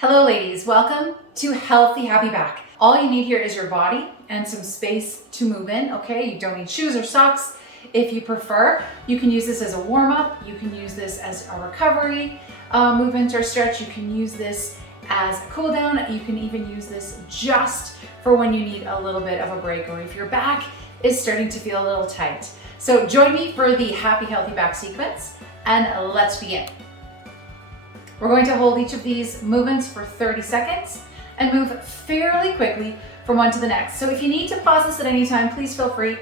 Hello ladies, welcome to Healthy Happy Back. All you need here is your body and some space to move in, okay? You don't need shoes or socks. If you prefer, you can use this as a warm-up, you can use this as a recovery movement or stretch, you can use this as a cool down, you can even use this just for when you need a little bit of a break or if your back is starting to feel a little tight. So join me for the Happy Healthy Back sequence and let's begin. We're going to hold each of these movements for 30 seconds and move fairly quickly from one to the next. So if you need to pause this at any time, please feel free.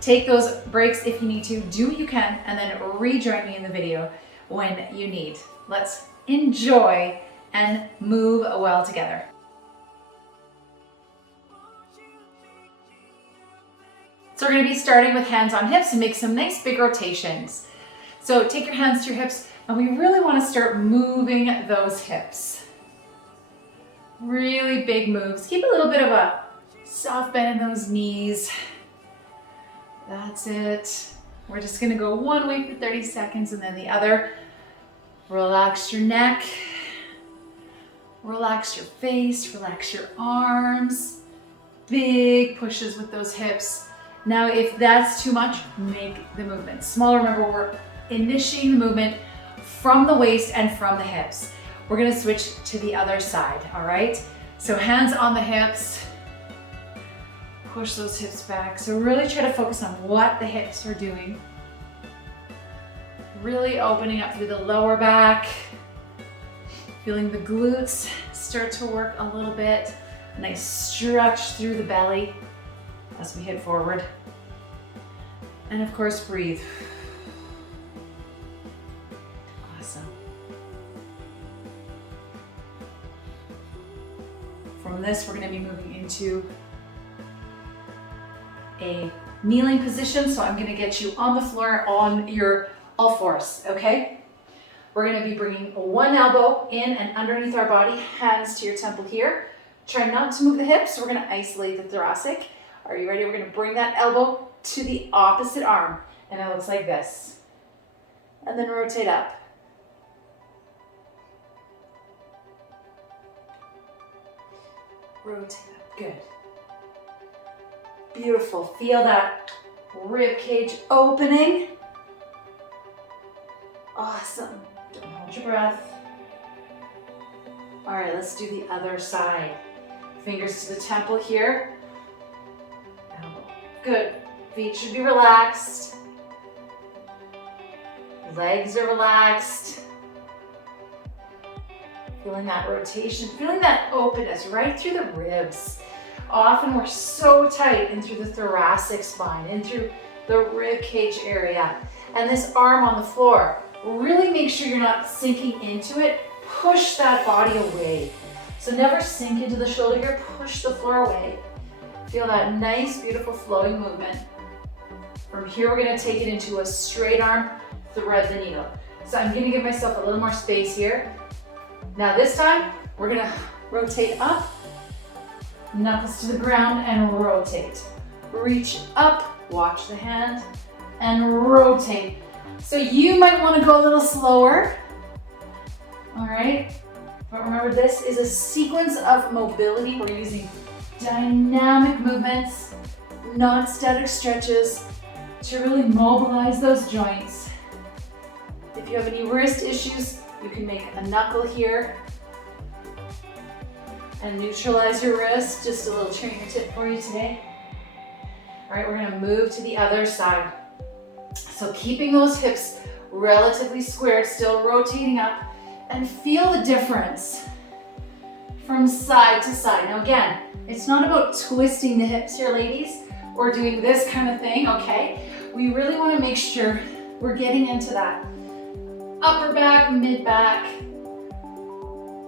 Take those breaks if you need to, do what you can, and then rejoin me in the video when you need. Let's enjoy and move well together. So we're going to be starting with hands on hips and make some nice big rotations. So take your hands to your hips, and we really want to start moving those hips. Really big moves. Keep a little bit of a soft bend in those knees. That's it. We're just going to go one way for 30 seconds and then the other. Relax your neck. Relax your face. Relax your arms. Big pushes with those hips. Now, if that's too much, make the movement smaller. Remember, we're initiating the movement from the waist and from the hips. We're gonna switch to the other side, all right? So hands on the hips, push those hips back. So really try to focus on what the hips are doing. Really opening up through the lower back, feeling the glutes start to work a little bit. A nice stretch through the belly as we head forward. And of course, breathe. Awesome. From this, we're going to be moving into a kneeling position. So I'm going to get you on the floor on your all fours, okay? We're going to be bringing one elbow in and underneath our body, hands to your temple here. Try not to move the hips. We're going to isolate the thoracic. Are you ready? We're going to bring that elbow to the opposite arm, and it looks like this. And then rotate up. Rotate up, good. Beautiful, feel that rib cage opening. Awesome, don't hold your breath. All right, let's do the other side. Fingers to the temple here. Elbow, good. Feet should be relaxed. Legs are relaxed. Feeling that rotation, feeling that openness right through the ribs. Often we're so tight in through the thoracic spine, in through the rib cage area. And this arm on the floor, really make sure you're not sinking into it. Push that body away. So never sink into the shoulder here, push the floor away. Feel that nice, beautiful flowing movement. From here, we're gonna take it into a straight arm, thread the needle. So I'm gonna give myself a little more space here. Now this time, we're gonna rotate up, knuckles to the ground and rotate. Reach up, watch the hand, and rotate. So you might wanna go a little slower, all right? But remember, this is a sequence of mobility. We're using dynamic movements, not static stretches, to really mobilize those joints. If you have any wrist issues, you can make a knuckle here and neutralize your wrist. Just a little trainer tip for you today. All right, we're gonna move to the other side. So keeping those hips relatively squared, still rotating up, and feel the difference from side to side. Now again, it's not about twisting the hips here, ladies, or doing this kind of thing, okay? We really wanna make sure we're getting into that upper back, mid back.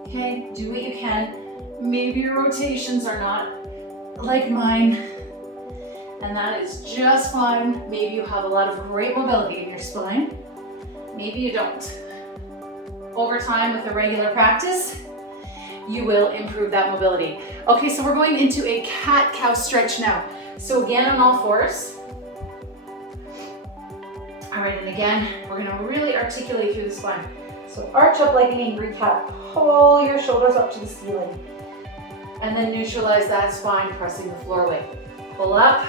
Okay, do what you can. Maybe your rotations are not like mine, and that is just fine. Maybe you have a lot of great mobility in your spine. Maybe you don't. Over time, with a regular practice, you will improve that mobility. Okay, so we're going into a cat-cow stretch now. So again, on all fours. All right, and again, we're gonna really articulate through the spine. So So arch up like an angry cat. Pull your shoulders up to the ceiling. And then neutralize that spine, pressing the floor away. Pull up,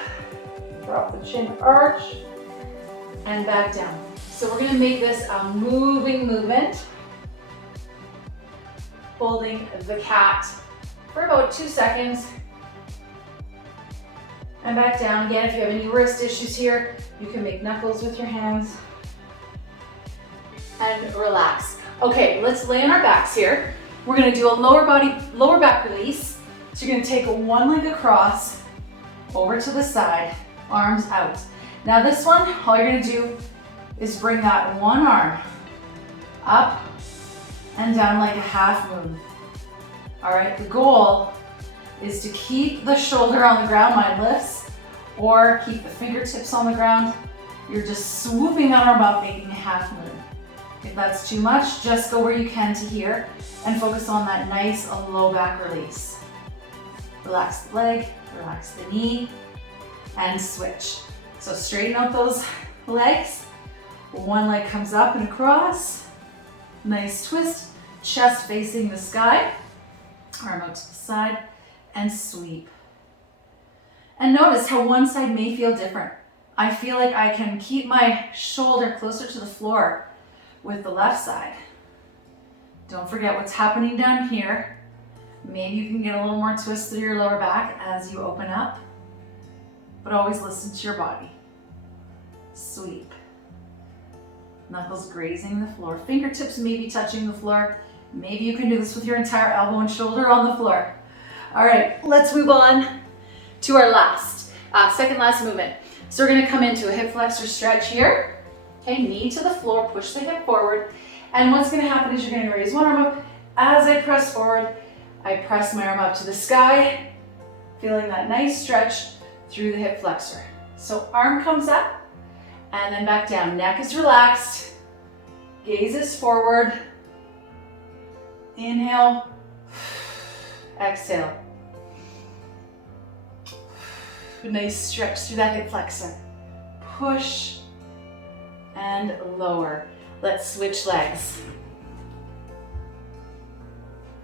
drop the chin, arch, and back down. So we're gonna make this a moving movement. Holding the cat for about 2 seconds. And back down. Again, if you have any wrist issues here, you can make knuckles with your hands. And relax. Okay, let's lay on our backs here. We're gonna do a lower back release. So you're gonna take one leg across, over to the side, arms out. Now this one, all you're gonna do is bring that one arm up and down like a half moon. All right, the goal is to keep the shoulder on the ground, mind lifts, or keep the fingertips on the ground. You're just swooping that arm up, making a half moon. If that's too much, just go where you can to here and focus on that nice low back release. Relax the leg, relax the knee, and switch. So straighten out those legs. One leg comes up and across. Nice twist, chest facing the sky. Arm out to the side and sweep. And notice how one side may feel different. I feel like I can keep my shoulder closer to the floor with the left side. Don't forget what's happening down here. Maybe you can get a little more twist through your lower back as you open up, but always listen to your body. Sweep. Knuckles grazing the floor. Fingertips maybe touching the floor. Maybe you can do this with your entire elbow and shoulder on the floor. All right, let's move on to our second last movement. So we're gonna come into a hip flexor stretch here. Okay, knee to the floor, push the hip forward. And what's gonna happen is you're gonna raise one arm up. As I press forward, I press my arm up to the sky, feeling that nice stretch through the hip flexor. So arm comes up and then back down. Neck is relaxed, gaze is forward. Inhale, exhale. Nice stretch through that hip flexor. Push and lower. Let's switch legs.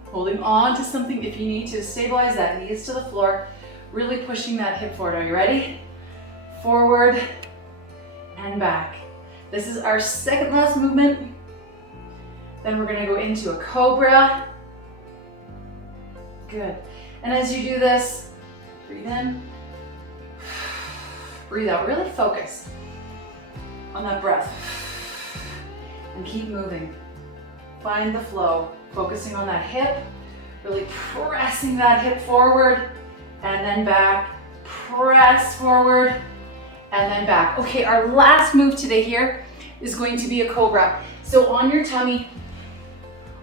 Holding on to something if you need to stabilize that knees to the floor, really pushing that hip forward. Are you ready? Forward and back. This is our second last movement. Then we're gonna go into a cobra. Good. And as you do this, breathe in, breathe out. Really focus on that breath and keep moving. Find the flow, focusing on that hip, really pressing that hip forward and then back, press forward and then back. Okay, our last move today here is going to be a cobra. So on your tummy,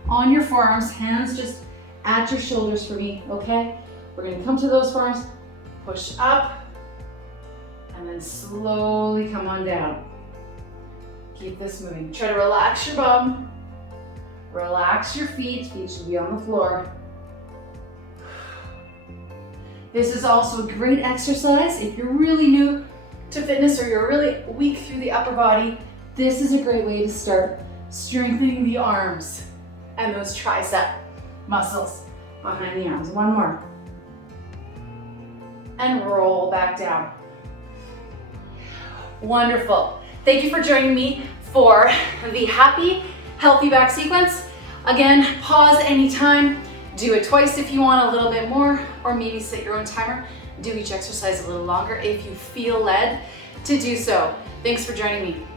on your forearms, hands just at your shoulders for me, okay? We're gonna come to those forearms, push up, and then slowly come on down. Keep this moving. Try to relax your bum, relax your feet. Feet should be on the floor. This is also a great exercise if you're really new to fitness or you're really weak through the upper body. This is a great way to start strengthening the arms and those tricep muscles behind the arms. One more. And roll back down. Wonderful. Thank you for joining me for the happy, healthy back sequence. Again, pause anytime. Do it twice if you want a little bit more, or maybe set your own timer. Do each exercise a little longer if you feel led to do so. Thanks for joining me.